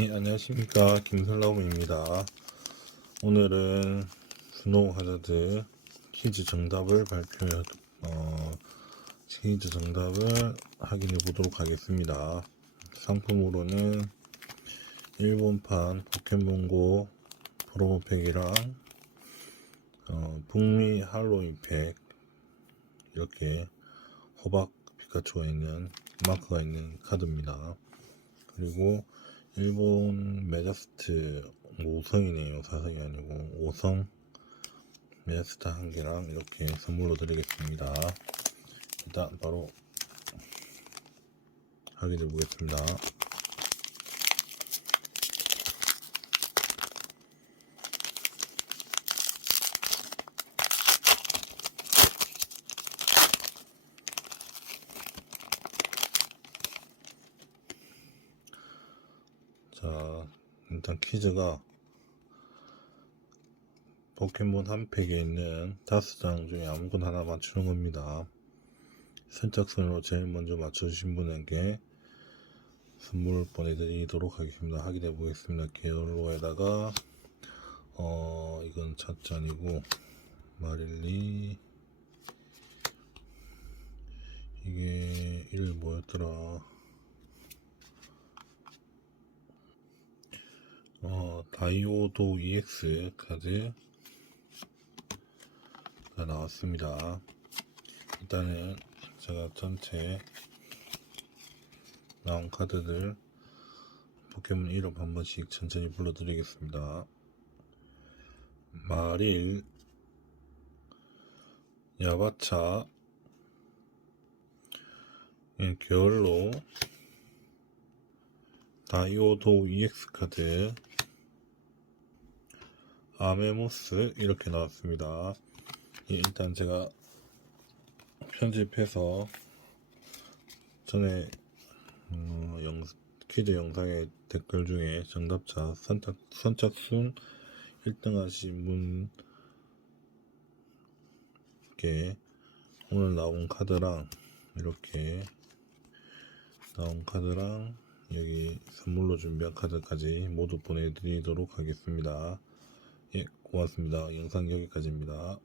예, 안녕하십니까. 김슬라움입니다. 오늘은 스노우 하자드 퀴즈 정답을 발표해, 어, 퀴즈 정답을 확인해 보도록 하겠습니다. 상품으로는 일본판 포켓몬고 프로모팩이랑 어, 북미 할로윈 팩 이렇게 호박 피카츄가 있는 마크가 있는 카드입니다. 그리고 일본 메자스트 5성이네요. 4성이 아니고 5성 메자스트 한 개랑 이렇게 선물로 드리겠습니다. 일단 바로 확인해 보겠습니다. 자, 일단 퀴즈가 포켓몬 한 팩에 있는 다섯 장 중에 아무거나 하나 맞추는 겁니다. 선착순으로 제일 먼저 맞춰주신 분에게 선물 보내드리도록 하겠습니다. 확인해 보겠습니다. 게을로에다가 어 이건 찻잔이고 마릴리 이게 일 뭐였더라? 어, 다이오도 EX 카드가 나왔습니다. 일단은 제가 전체 나온 카드들 포켓몬 이름 한 번씩 천천히 불러드리겠습니다. 마릴, 야바차, 예, 겨울로, 다이오도 EX 카드, 아메모스 이렇게 나왔습니다. 예, 일단 제가 편집해서 전에 어, 영, 퀴즈 영상의 댓글 중에 정답자 선착, 선착순 1등 하신 분께 오늘 나온 카드랑 이렇게 나온 카드랑 여기 선물로 준비한 카드까지 모두 보내드리도록 하겠습니다. 예, 고맙습니다. 영상 여기까지입니다.